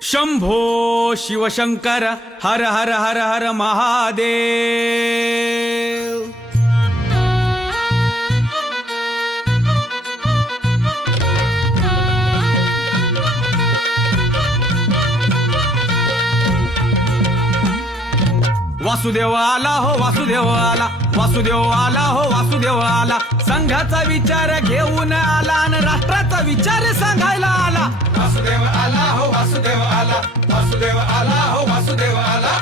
शंभो शिवशंकर हर हर हर हर महादेव। वासुदेव आला हो वासुदेव आला, वासुदेव आला हो वासुदेव आला। संघाचा विचार घेऊन आला आणि राष्ट्राचा विचार सांगायला आला। वासुदेव आला हो वासुदेव आला, वासुदेव आला हो वासुदेव आला।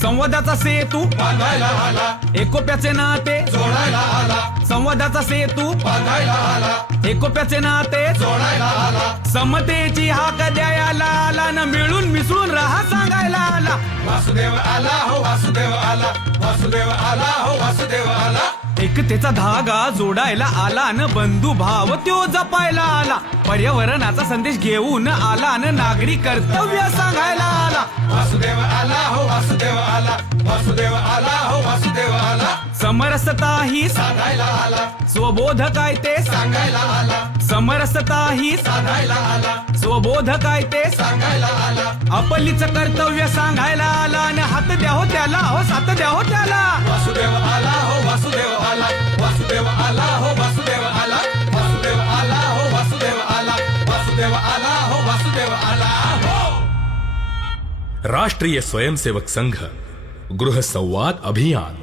संवादाचा सेतू बांधायला आला, एकोप्याचे नाते जोडायला आला। संवादाचा सेतू बांधायला आला, एकोप्याचे नाते जोडायला आला। समतेची हाक द्यायला आला न मिळून मिसळून राहा सांगायला आला। वासुदेव आला हो वासुदेव आला, वासुदेव आला हो वासुदेव आला। एकतेचा धागा जोडायला आला न बंधू भाव त्यो जपायला आला। पर्यावरणाचा संदेश घेऊन आला न नागरी कर्तव्य सांगायला आला। वासुदेव आला हो वासुदेव आला, वासुदेव आला हो वासुदेव आला। समरसता ही साधायला आला, स्वबोध काय ते सांगायला आला। समरसता ही साधायला आला, स्वबोध काय ते सांगायला आला। आपलीच कर्तव्य सांगायला आला आणि हात द्या हो त्याला हो साथ द्या हो त्याला। वासुदेव आला हो वासुदेव आला, वासुदेव आला हो वासुदेव आला। वासुदेव आला हो वासुदेव आला, वासुदेव आला हो वासुदेव आला हो। राष्ट्रीय स्वयंसेवक संघ गृह संवाद अभियान।